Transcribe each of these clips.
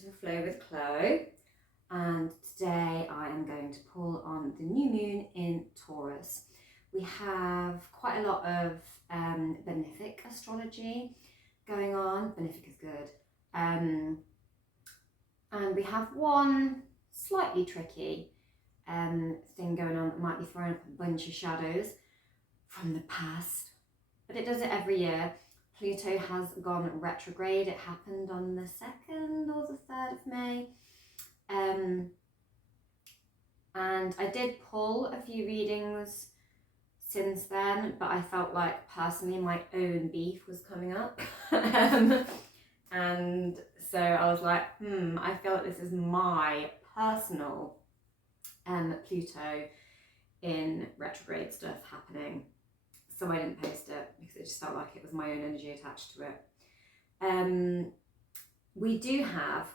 to flow with Chloe, and today I am going to pull on the new moon in Taurus. We have quite a lot of benefic astrology going on. Benefic is good. And we have one slightly tricky thing going on that might be throwing up a bunch of shadows from the past, but it does it every year. Pluto has gone retrograde. It happened on the 2nd or the 3rd of May. And I did pull a few readings since then, but I felt like personally my own beef was coming up. And so I was like, I feel like this is my personal Pluto in retrograde stuff happening. So I didn't post it because it just felt like it was my own energy attached to it. We do have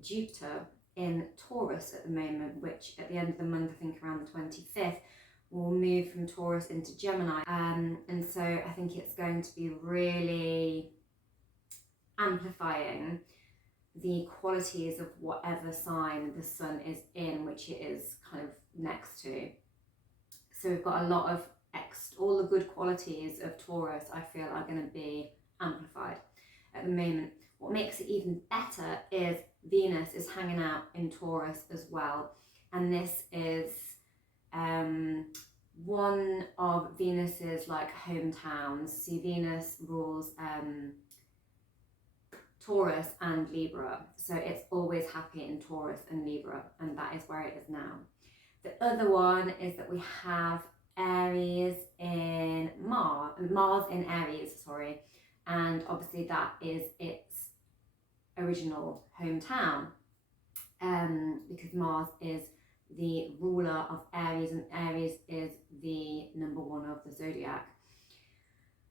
Jupiter in Taurus at the moment, which at the end of the month, I think around the 25th, will move from Taurus into Gemini. And so I think it's going to be really amplifying the qualities of whatever sign the sun is in, which it is kind of next to. So we've got a lot of all the good qualities of Taurus, I feel, are going to be amplified at the moment. What makes it even better is Venus is hanging out in Taurus as well. And this is one of Venus's like hometowns. See, Venus rules Taurus and Libra. So it's always happy in Taurus and Libra, and that is where it is now. The other one is that we have Aries in Mars in Aries, sorry. And obviously that is its original hometown, because Mars is the ruler of Aries, and Aries is the number one of the zodiac.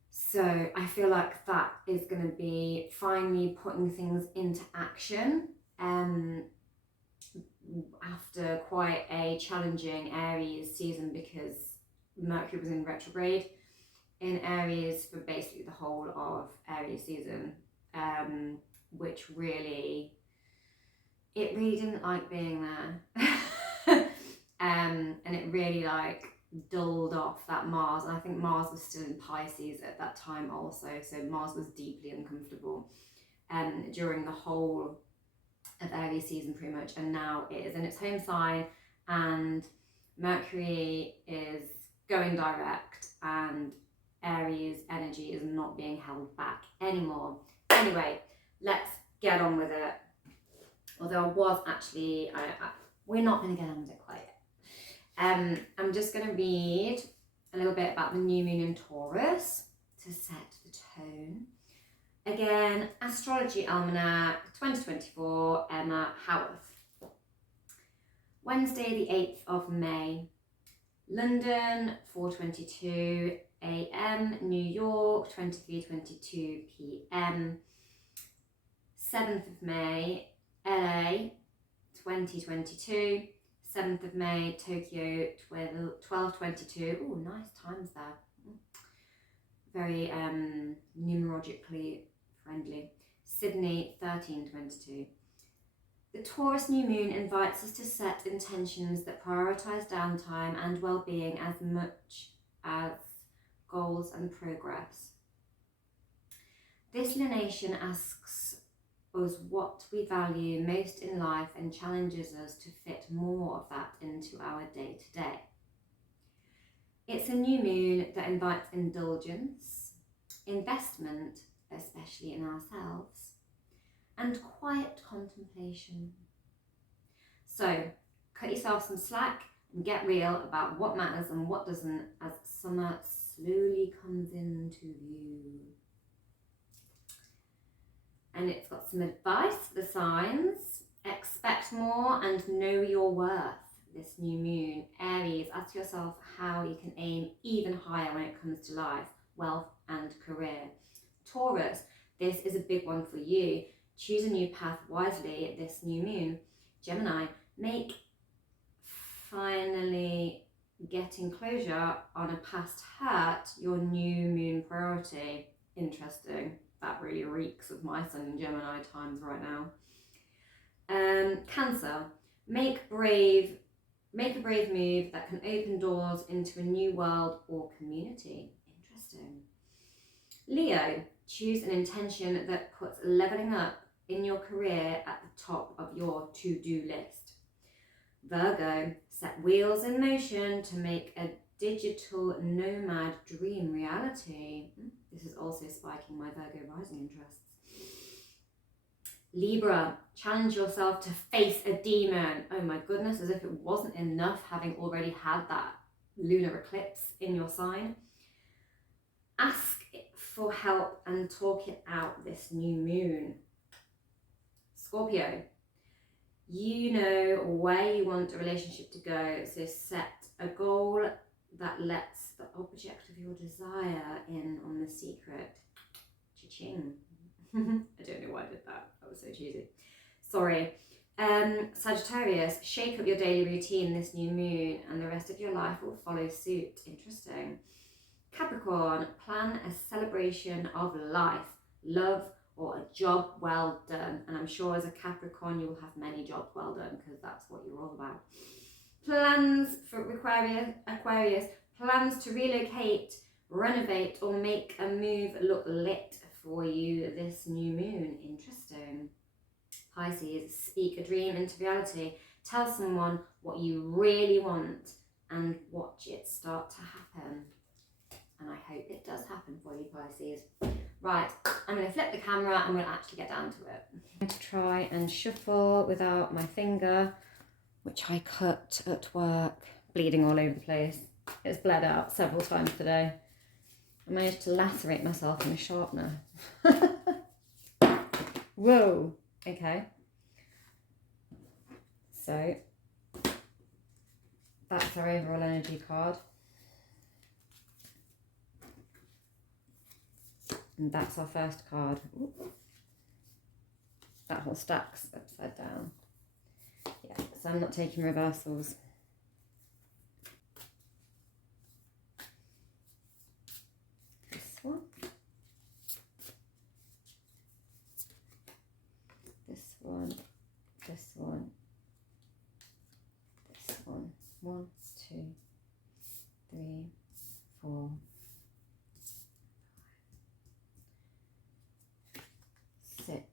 So I feel like that is going to be finally putting things into action after quite a challenging Aries season, because Mercury was in retrograde in Aries for basically the whole of Aries season, which really didn't like being there. And it really like dulled off that Mars. And I think Mars was still in Pisces at that time also, so Mars was deeply uncomfortable during the whole of Aries season pretty much. And now it is in its home sign, and Mercury is going direct, and Aries energy is not being held back anymore. Anyway, let's get on with it. Although I was actually, we're not going to get on with it quite yet. I'm just going to read a little bit about the new moon in Taurus to set the tone. Again, Astrology Almanac 2024, Emma Howarth. Wednesday the 8th of May. London, 4:22 a.m. New York, 23:22 p.m. 7th of May, LA, 2022. 7th of May, Tokyo, 12:22. Oh, nice times there. Very numerologically friendly. Sydney, 13:22. The Taurus new moon invites us to set intentions that prioritize downtime and well-being as much as goals and progress. This lunation asks us what we value most in life and challenges us to fit more of that into our day-to-day. It's a new moon that invites indulgence, investment, especially in ourselves, and quiet contemplation. So, cut yourself some slack and get real about what matters and what doesn't as summer slowly comes into view. And it's got some advice for the signs. Expect more and know your worth. This new moon. Aries, ask yourself how you can aim even higher when it comes to life, wealth and career. Taurus, this is a big one for you. Choose a new path wisely this new moon. Gemini, make finally getting closure on a past hurt your new moon priority. Interesting, that that really reeks of my Sun in Gemini times right now. Cancer, make a brave move that can open doors into a new world or community. Interesting. Leo, choose an intention that puts leveling up in your career at the top of your to-do list. Virgo, set wheels in motion to make a digital nomad dream reality. This is also spiking my Virgo rising interests. Libra, challenge yourself to face a demon. Oh my goodness, as if it wasn't enough having already had that lunar eclipse in your sign. Ask for help and talk it out this new moon. Scorpio, you know where you want a relationship to go, so set a goal that lets the object of your desire in on the secret. Cha-ching. I don't know why I did that. That was so cheesy. Sorry. Sagittarius, shake up your daily routine this new moon and the rest of your life will follow suit. Interesting. Capricorn, plan a celebration of life, love, or a job well done. And I'm sure as a Capricorn, you will have many jobs well done because that's what you're all about. Plans for Aquarius, plans to relocate, renovate, or make a move look lit for you this new moon. Interesting. Pisces, speak a dream into reality. Tell someone what you really want and watch it start to happen. And I hope it does happen for you, Pisces. Right, I'm going to flip the camera and we'll actually get down to it. I'm going to try and shuffle without my finger, which I cut at work, bleeding all over the place. It's bled out several times today. I managed to lacerate myself in a sharpener. Whoa, okay. So, that's our overall energy card. And that's our first card. Ooh. That whole stack's upside down. Yeah, so I'm not taking reversals. This one. This one. This one. This one. 1, 2, 3, 4. 6,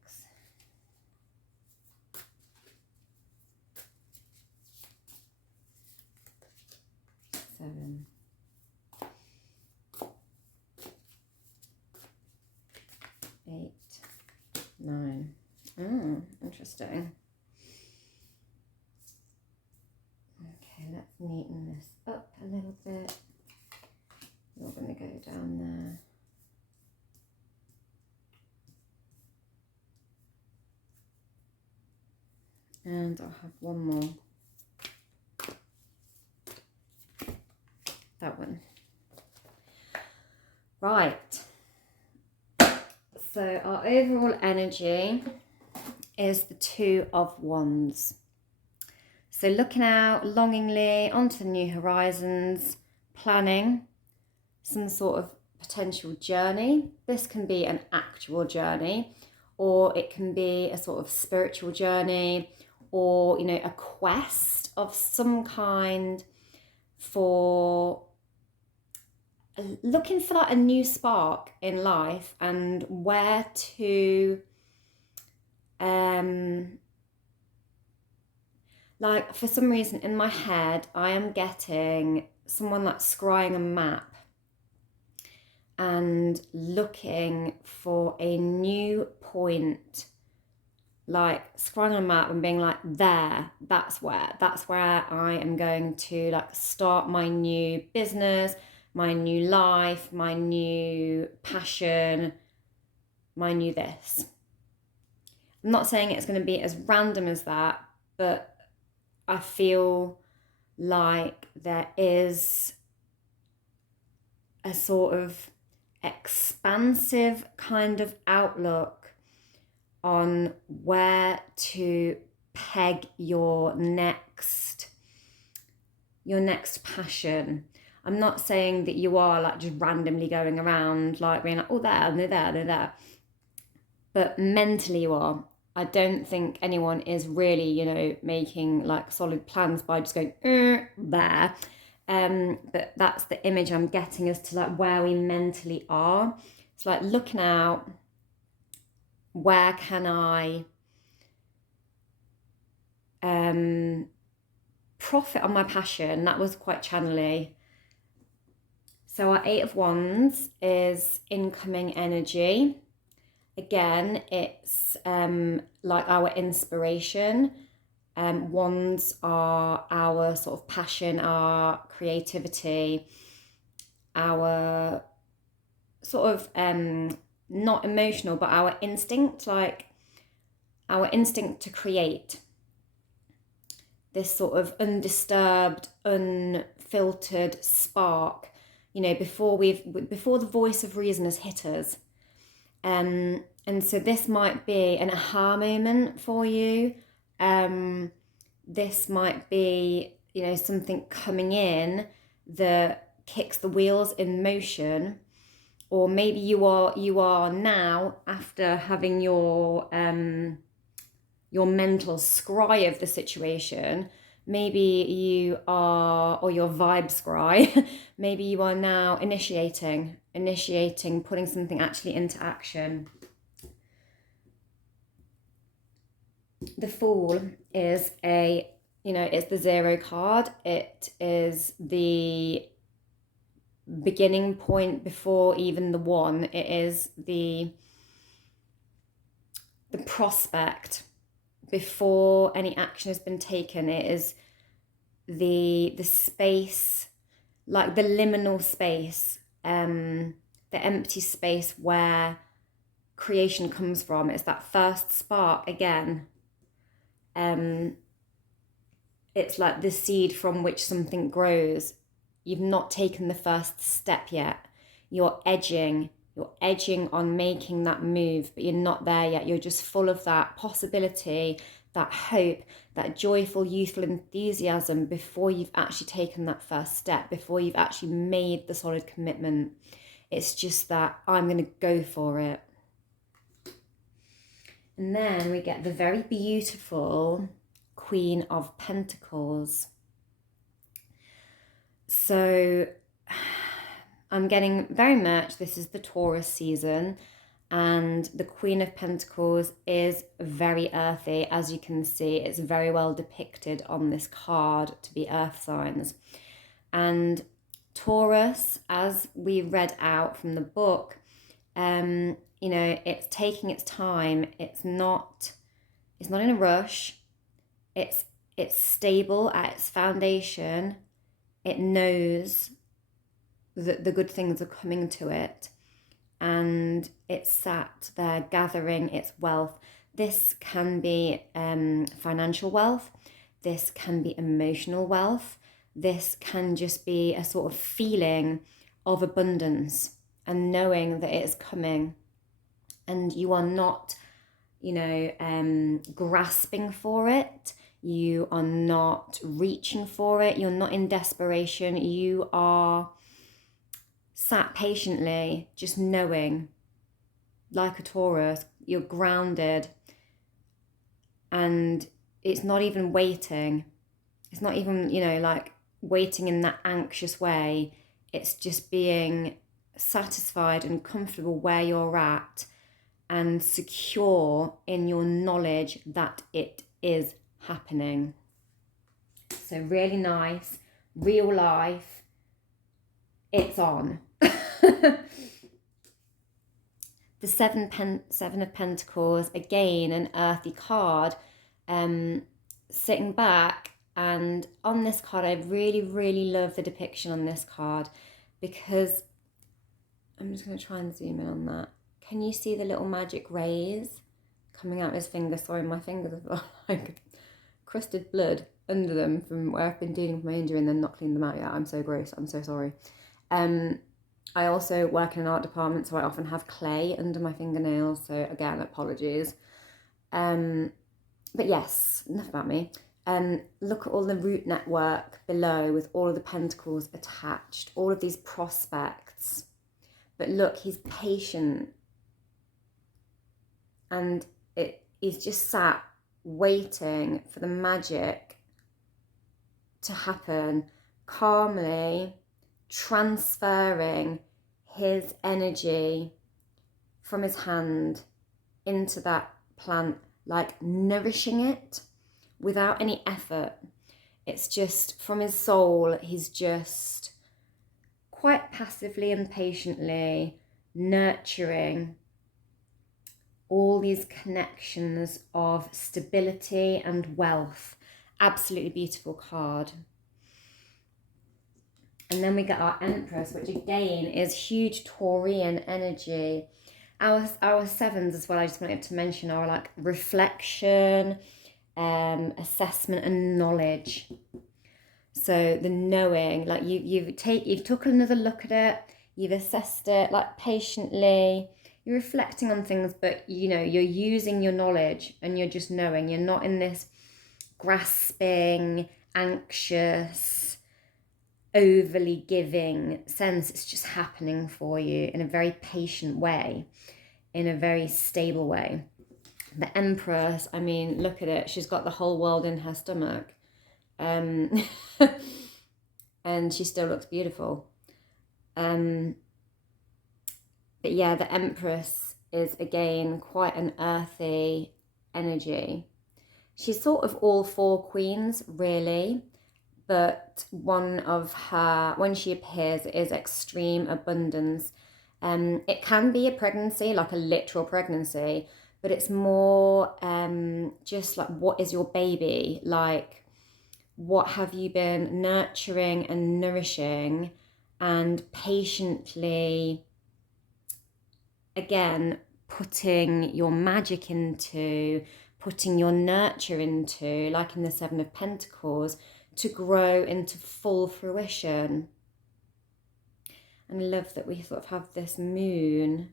7, 8, 9. Interesting. Okay, let's neaten this up a little bit. You're going to go down there. And I'll have one more. That one. Right. So our overall energy is the Two of Wands. So looking out longingly onto the new horizons, planning some sort of potential journey. This can be an actual journey, or it can be a sort of spiritual journey, or, you know, a quest of some kind for looking for like a new spark in life and where to, like for some reason in my head, I am getting someone like scrying a map and looking for a new point, like scrolling on a map and being like, that's where I am going to like start my new business, my new life, my new passion, my new this. I'm not saying it's going to be as random as that, but I feel like there is a sort of expansive kind of outlook on where to peg your next passion. I'm not saying that you are like just randomly going around like being like, oh, they're there. but mentally you are. I don't think anyone is really, you know, making like solid plans by just going there. But that's the image I'm getting as to like where we mentally are. It's like looking out, where can I profit on my passion? That was quite channely. So our Eight of Wands is incoming energy. Again, it's like our inspiration. Wands are our sort of passion, our creativity, our sort of not emotional, but our instinct, like our instinct to create. This sort of undisturbed, unfiltered spark, you know, before the voice of reason has hit us. And so this might be an aha moment for you. This might be, you know, something coming in that kicks the wheels in motion, or maybe you are now, after having your mental scry of the situation, maybe you are, or your vibe scry, maybe you are now initiating, putting something actually into action. The Fool is it's the 0 card. It is the beginning point before even the 1. It is the prospect before any action has been taken. It is the space, like the liminal space, the empty space where creation comes from. It's that first spark again. It's like the seed from which something grows. You've not taken the first step yet. You're edging on making that move, but you're not there yet. You're just full of that possibility, that hope, that joyful, youthful enthusiasm before you've actually taken that first step, before you've actually made the solid commitment. It's just that I'm going to go for it. And then we get the very beautiful Queen of Pentacles. So I'm getting very much, this is the Taurus season, and the Queen of Pentacles is very earthy. As you can see, it's very well depicted on this card to be earth signs. And Taurus, as we read out from the book, it's taking its time. It's not in a rush. It's stable at its foundation. It knows that the good things are coming to it, and it's sat there gathering its wealth. This can be financial wealth. This can be emotional wealth. This can just be a sort of feeling of abundance and knowing that it is coming. And you are not, grasping for it. You are not reaching for it. You're not in desperation. You are sat patiently, just knowing, like a Taurus, you're grounded, and it's not even waiting. It's not even, like waiting in that anxious way. It's just being satisfied and comfortable where you're at and secure in your knowledge that it is happening. So really nice, real life, it's on. The Seven of Pentacles, again, an earthy card, sitting back. And on this card, I really, really love the depiction on this card, because I'm just going to try and zoom in on that. Can you see the little magic rays coming out of his finger? Sorry, my fingers have got like crusted blood under them from where I've been dealing with my injury and then not cleaned them out yet. I'm so gross. I'm so sorry. I also work in an art department, so I often have clay under my fingernails. So again, apologies. But yes, enough about me. Look at all the root network below with all of the pentacles attached, all of these prospects. But look, he's patient. and it is just sat waiting for the magic to happen, calmly transferring his energy from his hand into that plant, like nourishing it without any effort. It's just from his soul, he's just quite passively and patiently nurturing all these connections of stability and wealth. Absolutely beautiful card. And then we get our Empress, which again is huge Taurian energy. Our sevens as well, I just wanted to mention, are like reflection, assessment and knowledge. So the knowing, like you've took another look at it, you've assessed it like patiently, you're reflecting on things, but you know, you're using your knowledge and you're just knowing. You're not in this grasping, anxious, overly giving sense. It's just happening for you in a very patient way, in a very stable way. The Empress, I mean, look at it. She's got the whole world in her stomach. And she still looks beautiful. But yeah, the Empress is again quite an earthy energy. She's sort of all four queens, really, but one of her, when she appears, is extreme abundance. It can be a pregnancy, like a literal pregnancy, but it's more just like, what is your baby? Like, what have you been nurturing and nourishing and patiently, again, putting your magic into, putting your nurture into, like in the Seven of Pentacles, to grow into full fruition. And I love that we sort of have this moon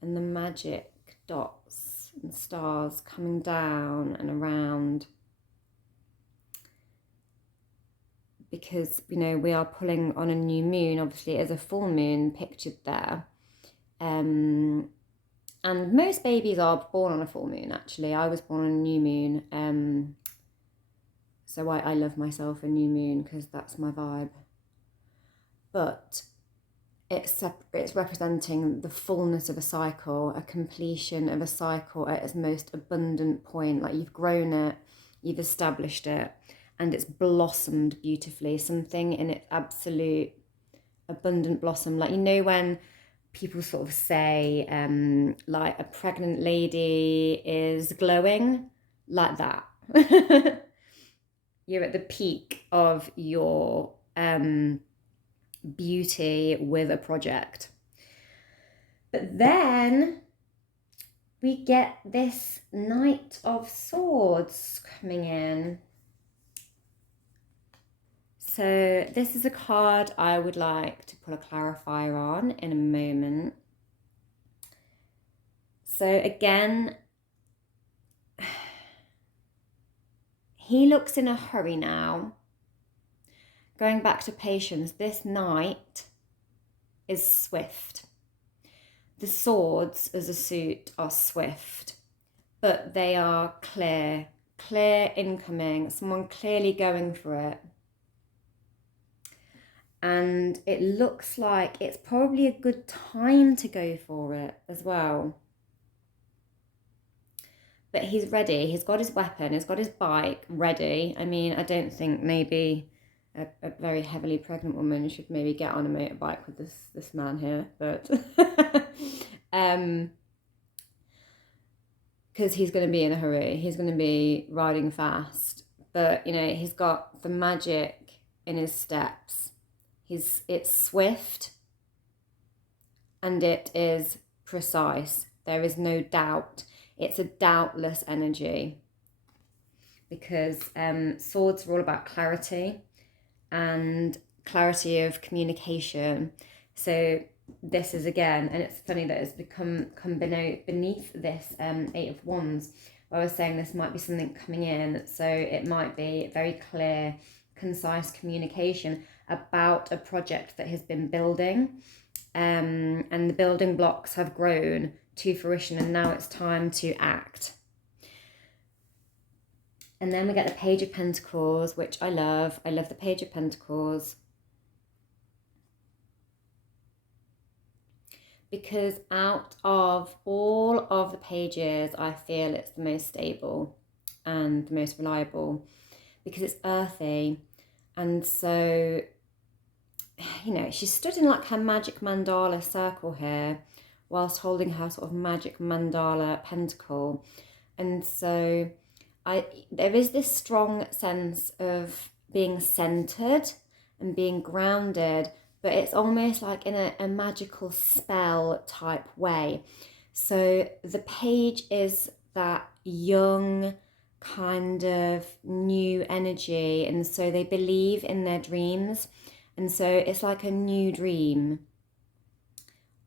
and the magic dots and stars coming down and around, because, you know, we are pulling on a new moon. Obviously, as a full moon pictured there. And most babies are born on a full moon, actually. I was born on a new moon. So I love myself a new moon because that's my vibe. But it's representing the fullness of a cycle, a completion of a cycle at its most abundant point. Like, you've grown it, you've established it, and it's blossomed beautifully. Something in its absolute abundant blossom. Like, you know, when people sort of say, like, a pregnant lady is glowing, like that. You're at the peak of your beauty with a project. But then we get this Knight of Swords coming in. So this is a card I would like to put a clarifier on in a moment. So again, he looks in a hurry now. Going back to patience, this knight is swift. The swords as a suit are swift, but they are clear incoming, someone clearly going for it. And it looks like it's probably a good time to go for it as well. But he's ready. He's got his weapon. He's got his bike ready. I mean, I don't think maybe a very heavily pregnant woman should maybe get on a motorbike with this man here. But because he's going to be in a hurry. He's going to be riding fast. But, you know, he's got the magic in his steps. It's swift and it is precise. There is no doubt. It's a doubtless energy, because swords are all about clarity and clarity of communication. So this is, again, and it's funny that it's come beneath this Eight of Wands, where I was saying this might be something coming in. So it might be very clear, concise communication about a project that has been building, and the building blocks have grown to fruition, and now it's time to act. And then we get the Page of Pentacles, which I love. I love the Page of Pentacles. Because out of all of the pages, I feel it's the most stable and the most reliable, because it's earthy. And so, you know, she stood in like her magic mandala circle here whilst holding her sort of magic mandala pentacle. And so there is this strong sense of being centered and being grounded, but it's almost like in a magical spell type way. So the page is that young kind of new energy, and so they believe in their dreams, and so it's like a new dream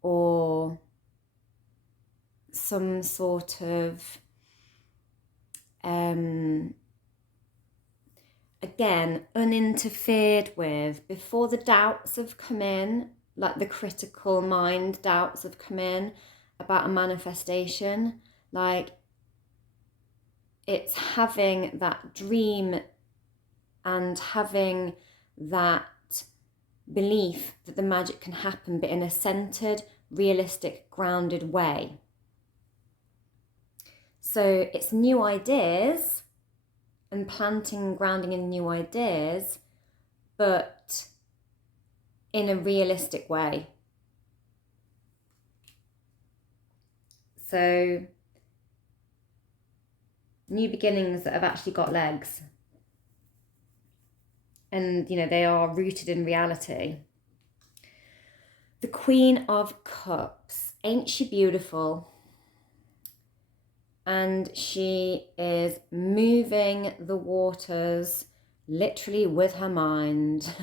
or some sort of again, uninterfered with, before the doubts have come in, like the critical mind doubts have come in about a manifestation. Like, it's having that dream and having that belief that the magic can happen, but in a centered, realistic, grounded way. So it's new ideas and planting and grounding in new ideas, but in a realistic way. So new beginnings that have actually got legs. And, you know, they are rooted in reality. The Queen of Cups. Ain't she beautiful? And she is moving the waters literally with her mind.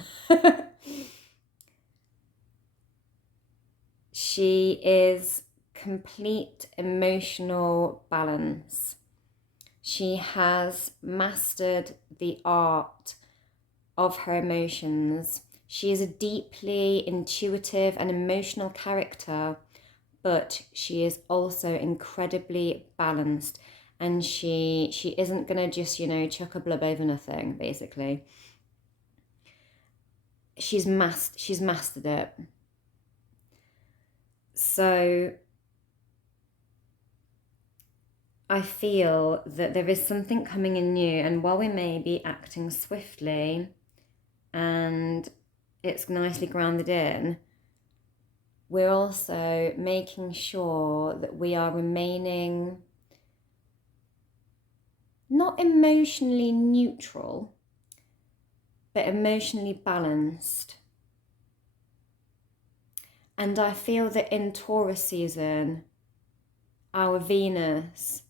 She is complete emotional balance. She has mastered the art of her emotions. She is a deeply intuitive and emotional character, but she is also incredibly balanced, and she isn't gonna just, you know, chuck a blub over nothing, basically. She's mastered it. So I feel that there is something coming in new, and while we may be acting swiftly and it's nicely grounded in, we're also making sure that we are remaining not emotionally neutral, but emotionally balanced. And I feel that in Taurus season, our Venus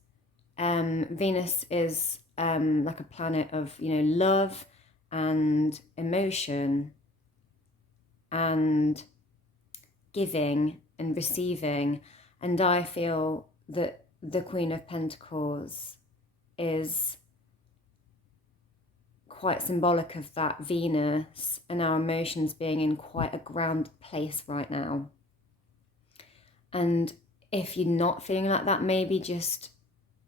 is like a planet of, you know, love and emotion and giving and receiving. And I feel that the Queen of Pentacles is quite symbolic of that Venus and our emotions being in quite a grounded place right now. And if you're not feeling like that, maybe just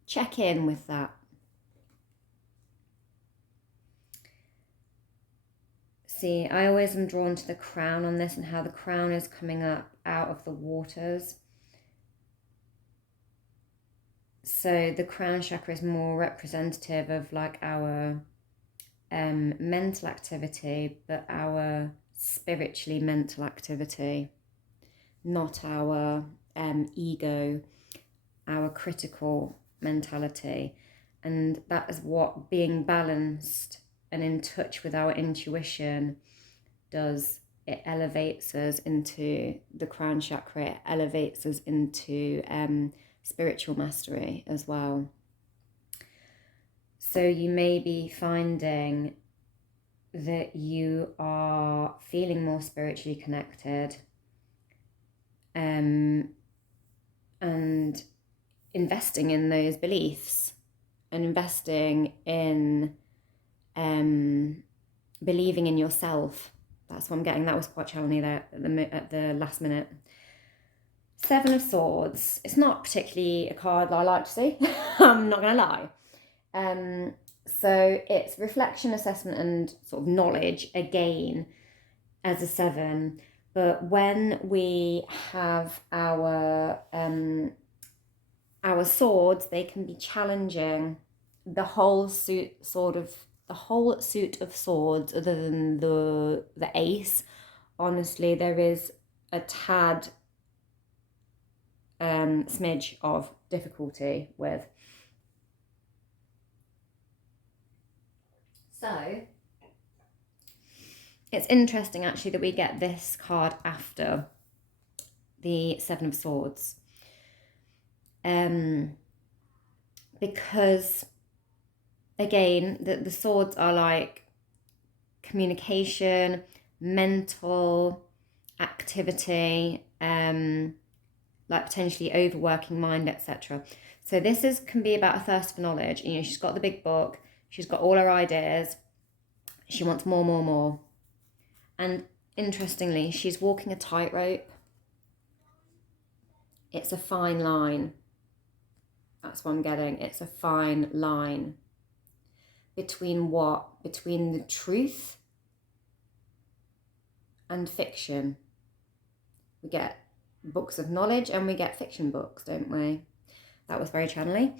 check in with that. See, I always am drawn to the crown on this and how the crown is coming up out of the waters. So the crown chakra is more representative of like our mental activity, but our spiritually mental activity, not our ego, our critical mentality. And that is what being balanced and in touch with our intuition does. It elevates us into the crown chakra, it elevates us into spiritual mastery as well. So you may be finding that you are feeling more spiritually connected and investing in those beliefs and investing in believing in yourself. That's what I'm getting. That was quite challenging there at the last minute. Seven of Swords. It's not particularly a card that I like to see. I'm not going to lie. So it's reflection, assessment, and sort of knowledge again as a seven. But when we have our swords, they can be challenging. The whole suit of swords, other than the ace. Honestly, there is a tad smidge of difficulty with. So it's interesting actually that we get this card after the Seven of Swords. Because again, the swords are like communication, mental activity, like potentially overworking mind, etc. So this can be about a thirst for knowledge. You know, she's got the big book, she's got all her ideas, she wants more. And interestingly, she's walking a tightrope. It's a fine line. That's what I'm getting. It's a fine line. Between what? Between the truth and fiction. We get books of knowledge and we get fiction books, don't we? That was very channely.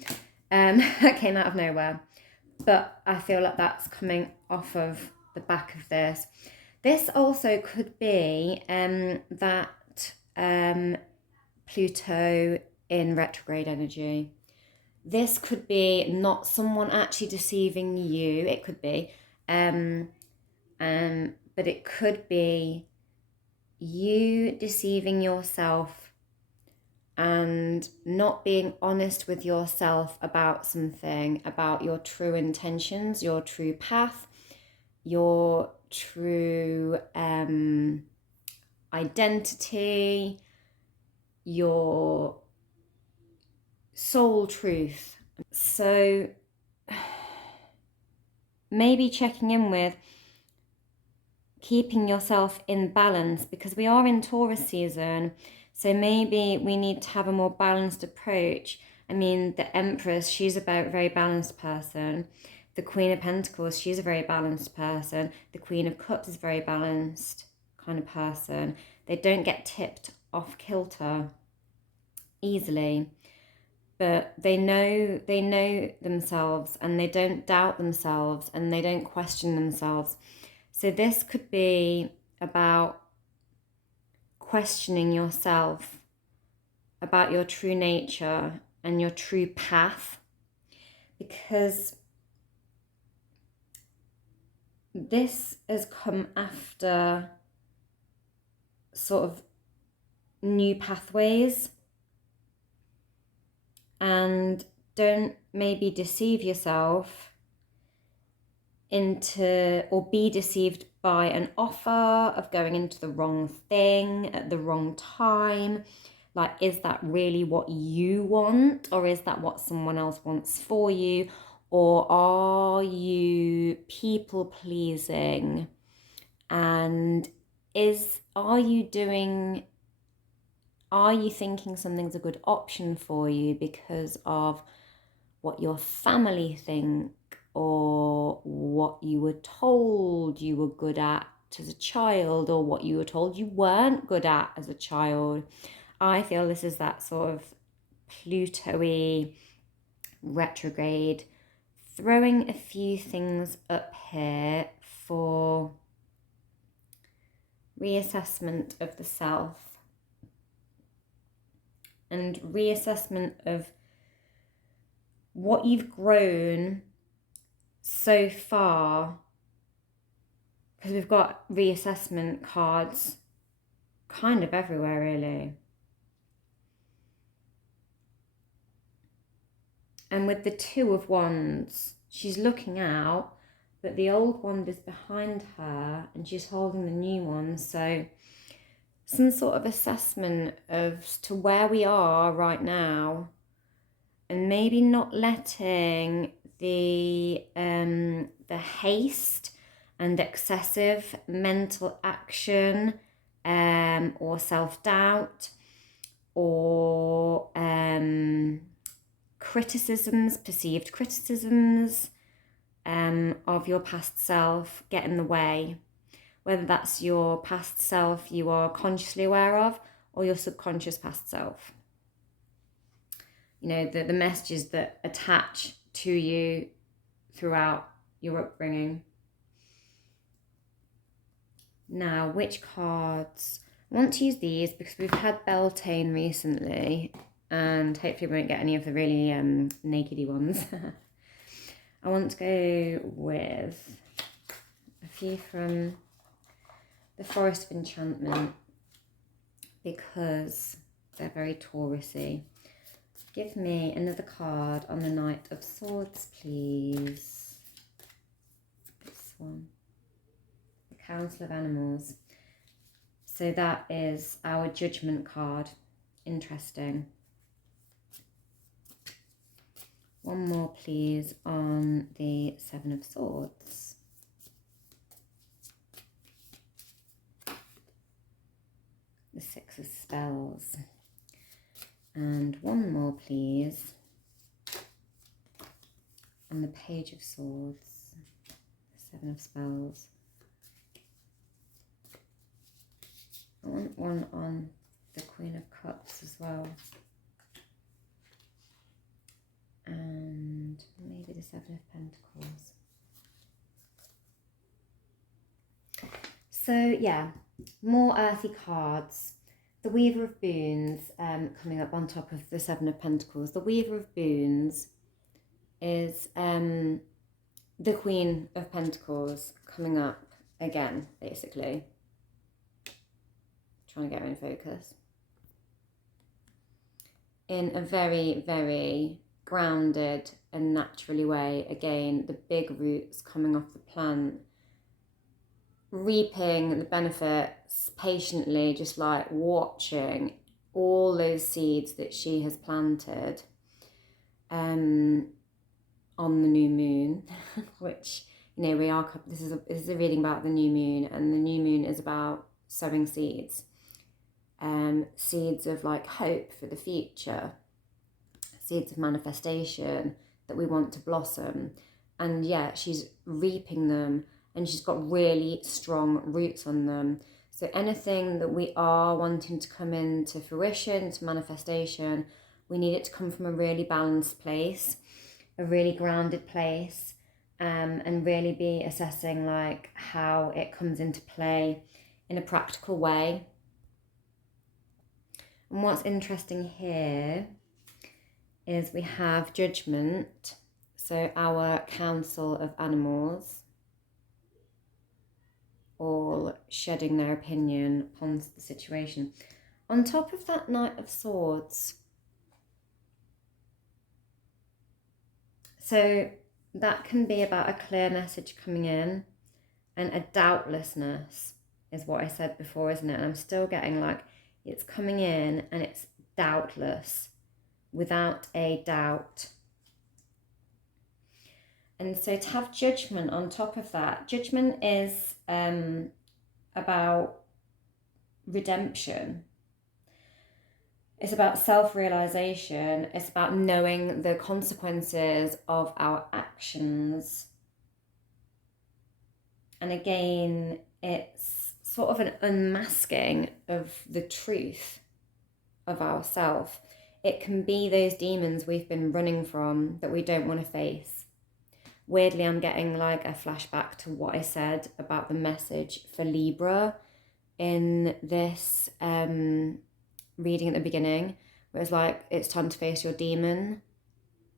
That came out of nowhere. But I feel like that's coming off of the back of this. This also could be that Pluto in retrograde energy. This could be not someone actually deceiving you. It could be. But it could be you deceiving yourself and not being honest with yourself about something, about your true intentions, your true path, your true identity, your soul truth. So maybe checking in with keeping yourself in balance, because we are in Taurus season. So maybe we need to have a more balanced approach. I mean, the Empress, she's a very balanced person. The Queen of Pentacles, she's a very balanced person. The Queen of Cups is a very balanced kind of person. They don't get tipped off kilter easily, but they know themselves, and they don't doubt themselves, and they don't question themselves. So this could be about questioning yourself about your true nature and your true path, because this has come after sort of new pathways. And don't maybe deceive yourself into, or be deceived by an offer of going into the wrong thing at the wrong time. Like, is that really what you want, or is that what someone else wants for you? Or are you people pleasing? And are you thinking something's a good option for you because of what your family think, or what you were told you were good at as a child, or what you were told you weren't good at as a child? I feel this is that sort of Pluto-y retrograde, throwing a few things up here for reassessment of the self and reassessment of what you've grown so far, because we've got reassessment cards kind of everywhere, really. And with the Two of Wands, she's looking out, but the old wand is behind her and she's holding the new one. So some sort of assessment as to where we are right now, and maybe not letting the haste and excessive mental action or self-doubt, or criticisms, perceived criticisms of your past self get in the way, whether that's your past self you are consciously aware of or your subconscious past self. You know, the messages that attach to you throughout your upbringing. Now, which cards? I want to use these because we've had Beltane recently and hopefully we won't get any of the really nakedy ones. I want to go with a few from the Forest of Enchantment because they're very Taurusy. Give me another card on the Knight of Swords, please. This one. The Council of Animals. So that is our Judgment card. Interesting. One more, please, on the Seven of Swords. The Six of Spells. And one more, please, on the Page of Swords, the Seven of Spells. I want one on the Queen of Cups as well. And maybe the Seven of Pentacles. So yeah, more earthy cards. The Weaver of Boons coming up on top of the Seven of Pentacles. The Weaver of Boons is the Queen of Pentacles coming up again, basically. Trying to get her in focus. In a very, very grounded and naturally way. Again, the big roots coming off the plant. Reaping the benefits patiently, just like watching all those seeds that she has planted on the new moon, which, you know, this is a reading about the new moon, and the new moon is about sowing seeds, seeds of like hope for the future, seeds of manifestation that we want to blossom, and yeah, she's reaping them. And she's got really strong roots on them. So anything that we are wanting to come into fruition, to manifestation, we need it to come from a really balanced place, a really grounded place, and really be assessing like how it comes into play in a practical way. And what's interesting here is we have Judgment, so our Council of Animals, all shedding their opinion upon the situation. On top of that Knight of Swords, so that can be about a clear message coming in, and a doubtlessness is what I said before, isn't it? And I'm still getting like, it's coming in and it's doubtless, without a doubt. And so to have Judgment on top of that, Judgment is about redemption. It's about self-realization. It's about knowing the consequences of our actions. And again, it's sort of an unmasking of the truth of ourself. It can be those demons we've been running from that we don't want to face. Weirdly, I'm getting like a flashback to what I said about the message for Libra in this reading at the beginning, where it's like, it's time to face your demon.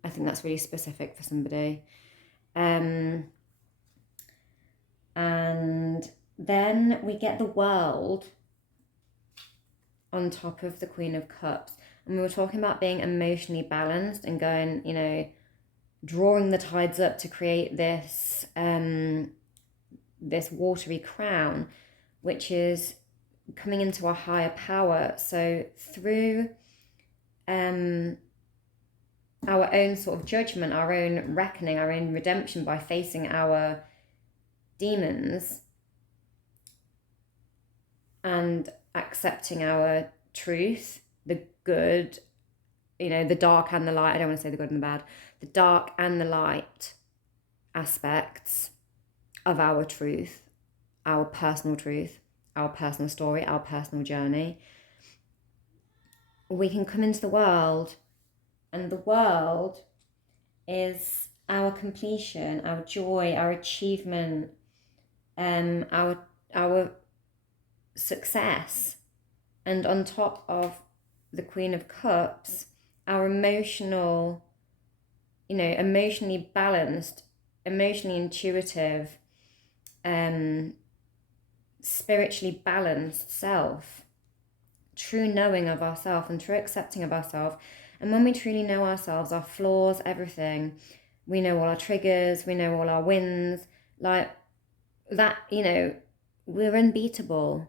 I think that's really specific for somebody. And then we get the World on top of the Queen of Cups. And we were talking about being emotionally balanced and going, you know, drawing the tides up to create this this watery crown, which is coming into our higher power. So through our own sort of judgment, our own reckoning, our own redemption, by facing our demons and accepting our truth, the good, the dark and the light. I don't want to say the good and the bad. The dark and the light aspects of our truth, our personal story, our personal journey. We can come into the world, and the world is our completion, our joy, our achievement, our success. And on top of the Queen of Cups, our emotionally balanced, emotionally intuitive, spiritually balanced self, true knowing of ourselves and true accepting of ourselves. And when we truly know ourselves, our flaws, everything, we know all our triggers, we know all our wins, like that, we're unbeatable.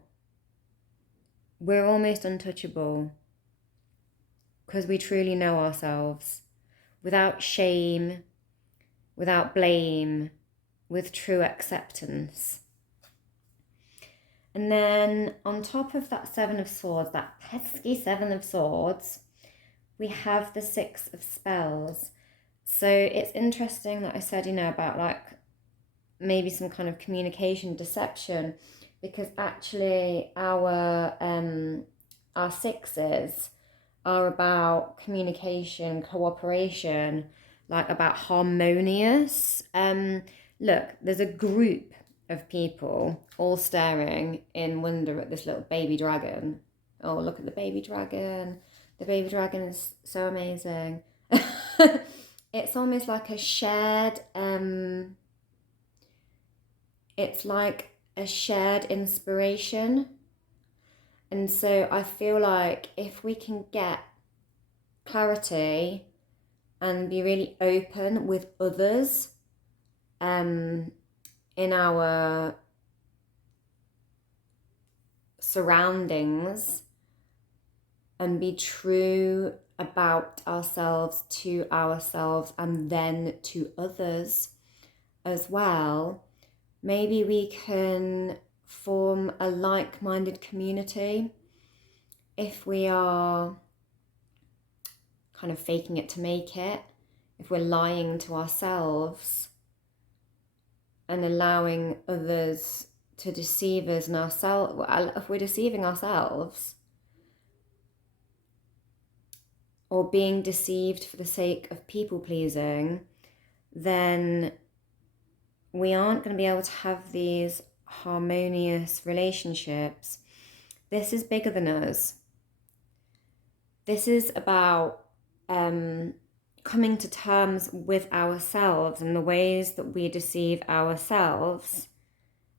We're almost untouchable because we truly know ourselves without shame, without blame, with true acceptance. And then on top of that Seven of Swords, that pesky Seven of Swords, we have the Six of Spells. So it's interesting that I said, about like maybe some kind of communication deception, because actually our sixes are about communication, cooperation, like about harmonious. Look, there's a group of people all staring in wonder at this little baby dragon. Oh, look at the baby dragon. The baby dragon is so amazing. It's almost like a shared, it's like a shared inspiration. And so I feel like if we can get clarity and be really open with others, in our surroundings, and be true about ourselves to ourselves and then to others as well, maybe we can form a like-minded community. If we are kind of faking it to make it, if we're lying to ourselves and allowing others to deceive us and ourselves, if we're deceiving ourselves or being deceived for the sake of people pleasing, then we aren't going to be able to have these harmonious relationships. This is bigger than us. This is about coming to terms with ourselves and the ways that we deceive ourselves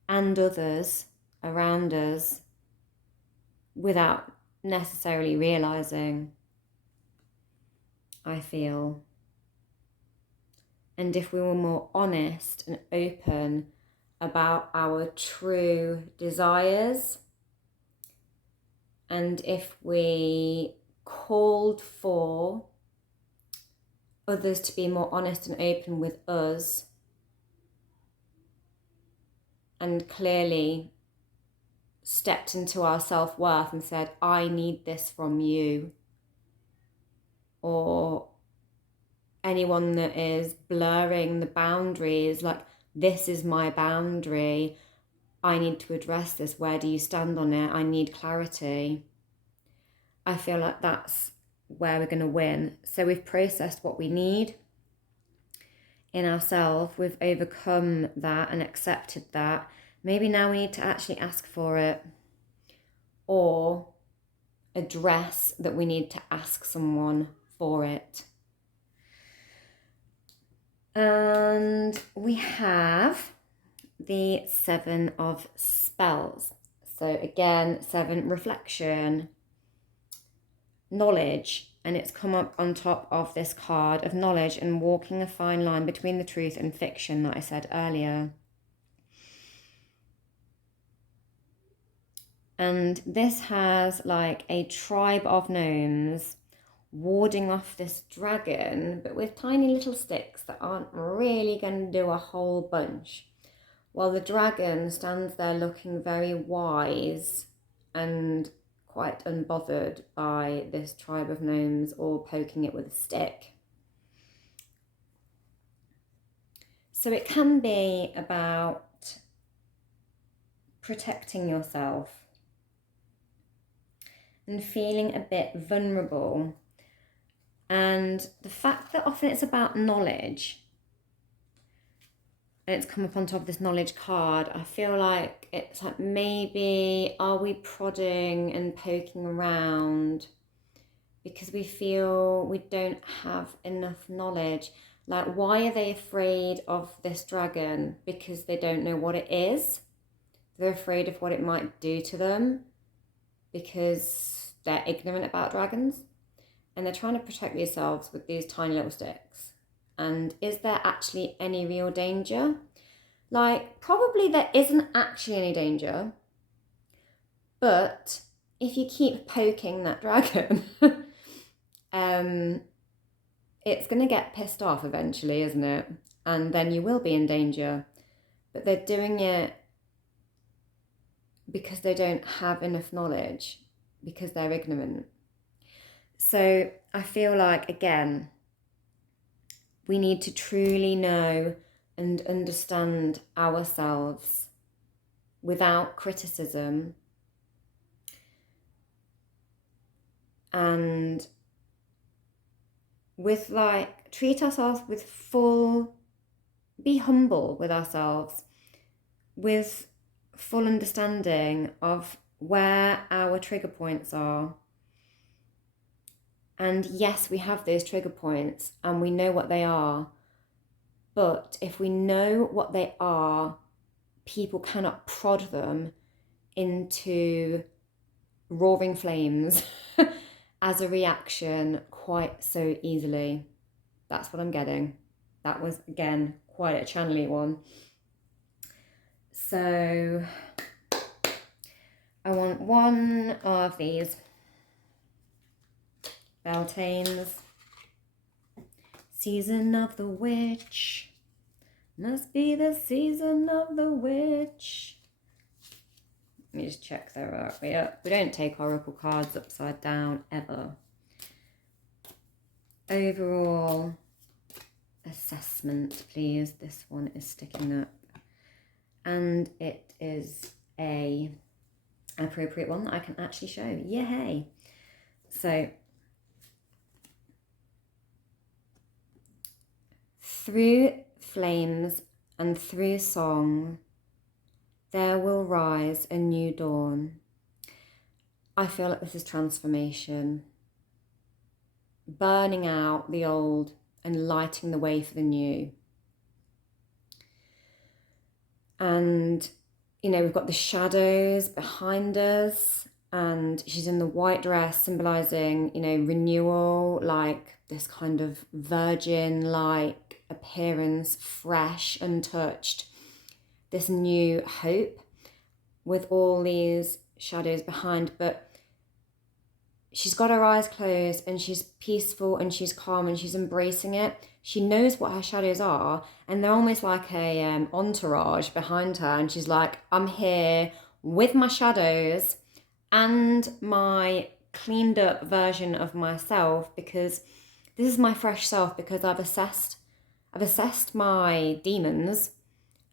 and others around us without necessarily realizing, I feel. And if we were more honest and open about our true desires, and if we called for others to be more honest and open with us, and clearly stepped into our self-worth and said, I need this from you, or anyone that is blurring the boundaries, like, this is my boundary, I need to address this, where do you stand on it, I need clarity. I feel like that's where we're going to win. So we've processed what we need in ourselves, we've overcome that and accepted that. Maybe now we need to actually ask for it, or address that we need to ask someone for it. And we have the Seven of Spells. So again, 7, reflection, knowledge, and it's come up on top of this card of knowledge and walking a fine line between the truth and fiction that I said earlier. And this has like a tribe of gnomes warding off this dragon, but with tiny little sticks that aren't really going to do a whole bunch. While the dragon stands there looking very wise and quite unbothered by this tribe of gnomes or poking it with a stick. So it can be about protecting yourself and feeling a bit vulnerable. And the fact that often it's about knowledge, and it's come up on top of this knowledge card, I feel like it's like, maybe are we prodding and poking around because we feel we don't have enough knowledge? Like, why are they afraid of this dragon? Because they don't know what it is. They're afraid of what it might do to them because they're ignorant about dragons. And they're trying to protect themselves with these tiny little sticks. And is there actually any real danger? Like, probably there isn't actually any danger. But if you keep poking that dragon, it's going to get pissed off eventually, isn't it? And then you will be in danger. But they're doing it because they don't have enough knowledge, because they're ignorant. So I feel like, again, we need to truly know and understand ourselves without criticism, and with treat ourselves with be humble with ourselves, with full understanding of where our trigger points are. And yes, we have those trigger points and we know what they are. But if we know what they are, people cannot prod them into roaring flames as a reaction quite so easily. That's what I'm getting. That was, again, quite a channely one. So I want one of these Beltanes. Season of the witch. Must be the season of the witch. Let me just check there are. We don't take oracle cards upside down ever. Overall assessment, please. This one is sticking up. And it is an appropriate one that I can actually show. Yay! So, through flames and through song, there will rise a new dawn. I feel like this is transformation. Burning out the old and lighting the way for the new. And, we've got the shadows behind us, and she's in the white dress symbolizing, renewal, like this kind of virgin-like appearance, fresh, untouched, this new hope with all these shadows behind. But she's got her eyes closed and she's peaceful and she's calm and she's embracing it. She knows what her shadows are, and they're almost like a entourage behind her, and she's like, I'm here with my shadows and my cleaned up version of myself, because this is my fresh self, because I've assessed my demons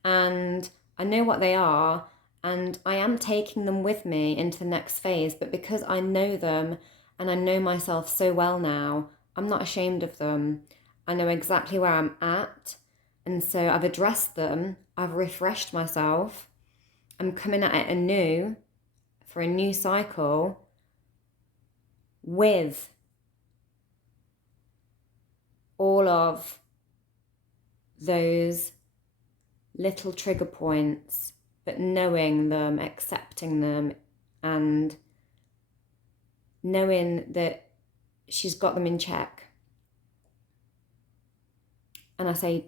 and I know what they are, and I am taking them with me into the next phase. But because I know them and I know myself so well now, I'm not ashamed of them. I know exactly where I'm at, and so I've addressed them, I've refreshed myself, I'm coming at it anew for a new cycle with all of those little trigger points, but knowing them, accepting them, and knowing that she's got them in check. And I say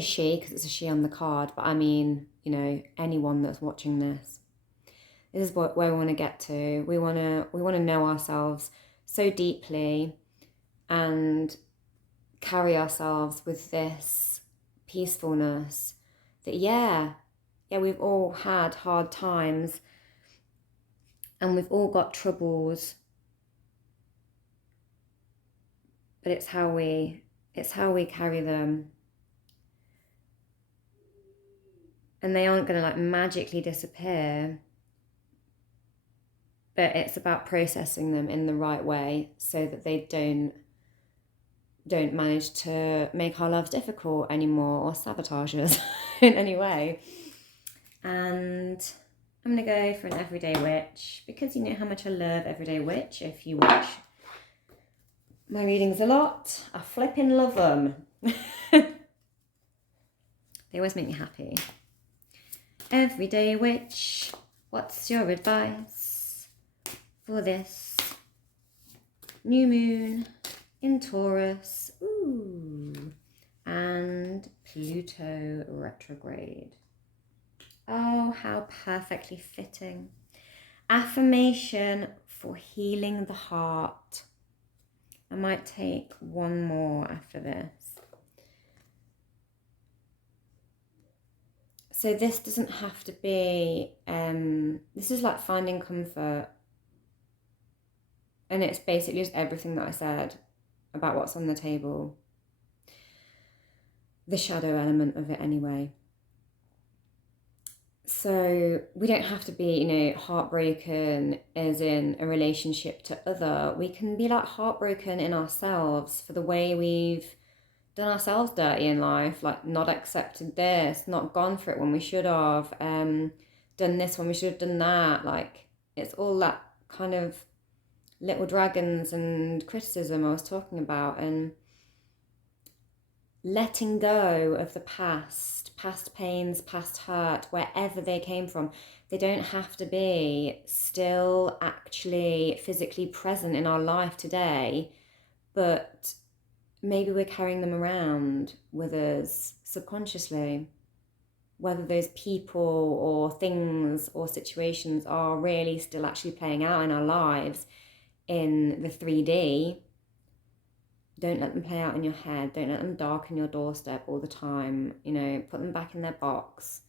she because it's a she on the card, but I mean, anyone that's watching this. This is where we want to get to. We want to know ourselves so deeply and carry ourselves with this peacefulness that, yeah, we've all had hard times, And we've all got troubles, but it's how we carry them. And they aren't going to like magically disappear, but it's about processing them in the right way so that they don't manage to make our lives difficult anymore or sabotage us in any way. And I'm going to go for an everyday witch, because you know how much I love everyday witch. If you watch my readings a lot, I flipping love them. They always make me happy. Everyday witch, what's your advice for this new moon in Taurus? Ooh, and Pluto retrograde. Oh, how perfectly fitting. Affirmation for healing the heart. I might take one more after this. So this doesn't have to be, this is like finding comfort. And it's basically just everything that I said about what's on the table. The shadow element of it anyway. So we don't have to be, heartbroken as in a relationship to other. We can be like heartbroken in ourselves for the way we've done ourselves dirty in life, like not accepted this, not gone for it when we should have, done this when we should have done that. Like it's all that kind of little dragons and criticism I was talking about, and letting go of the past pains, past hurt, wherever they came from. They don't have to be still actually physically present in our life today, but maybe we're carrying them around with us subconsciously. Whether those people or things or situations are really still actually playing out in our lives in the 3D, don't let them play out in your head. Don't let them darken your doorstep all the time. Put them back in their box.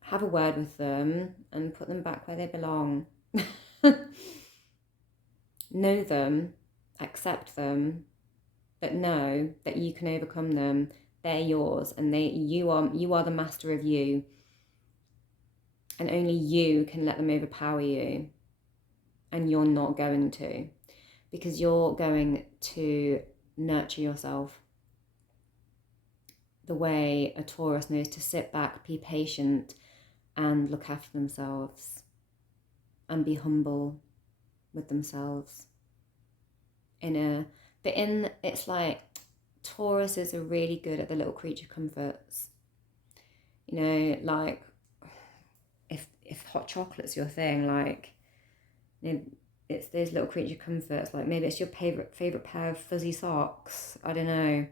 Have a word with them and put them back where they belong. Know them, accept them, but know that you can overcome them. They're yours, and you are the master of you, and only you can let them overpower you. And you're not going to, because you're going to nurture yourself the way a Taurus knows to sit back, be patient, and look after themselves and be humble with themselves. It's like Tauruses are really good at the little creature comforts. Like if hot chocolate's your thing, like it's those little creature comforts. Like maybe it's your favorite pair of fuzzy socks. I don't know.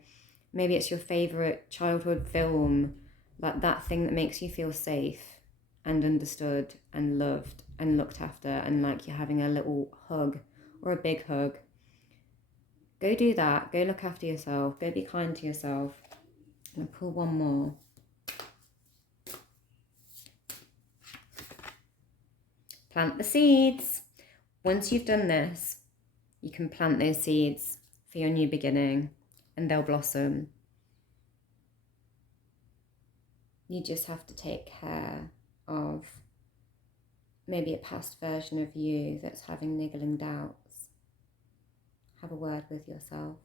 Maybe it's your favorite childhood film, like that thing that makes you feel safe and understood and loved and looked after, and like you're having a little hug or a big hug. Go do that. Go look after yourself. Go be kind to yourself. I'm gonna pull one more. Plant the seeds. Once you've done this, you can plant those seeds for your new beginning, and they'll blossom. You just have to take care of maybe a past version of you that's having niggling doubts. Have a word with yourself.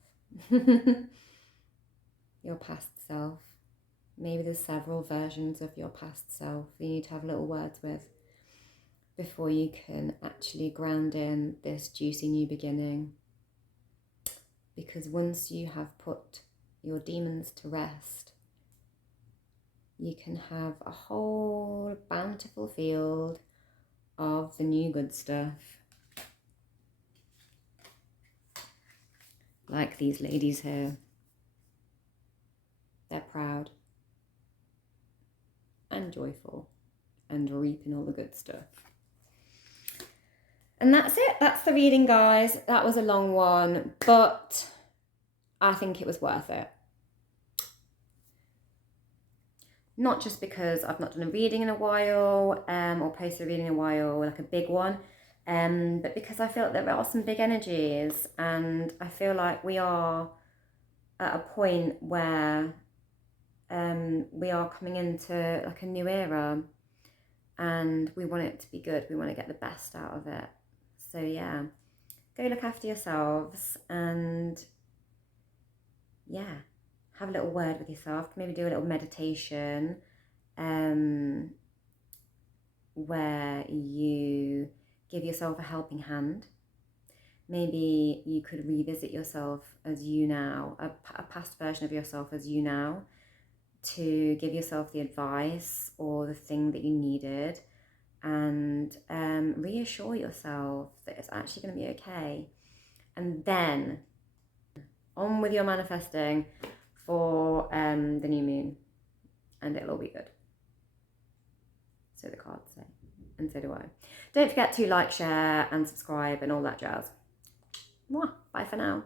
Your past self. Maybe there's several versions of your past self you need to have little words with before you can actually ground in this juicy new beginning. Because once you have put your demons to rest, you can have a whole bountiful field of the new good stuff. Like these ladies here. They're proud and joyful and reaping all the good stuff. And that's it. That's the reading, guys. That was a long one, but I think it was worth it. not just because I've not done a reading in a while, or posted a reading in a while, like a big one, but because I feel that there are some big energies, and I feel like we are at a point where we are coming into like a new era, and we want it to be good. We want to get the best out of it. So yeah, go look after yourselves, and yeah, have a little word with yourself. Maybe do a little meditation, where you give yourself a helping hand. Maybe you could revisit yourself as you now, a past version of yourself as you now, to give yourself the advice or the thing that you needed, and reassure yourself that it's actually going to be okay. And then on with your manifesting for the new moon, and it'll all be good. So the cards say, and so do I. Don't forget to like, share, and subscribe, and all that jazz. Mwah. Bye for now.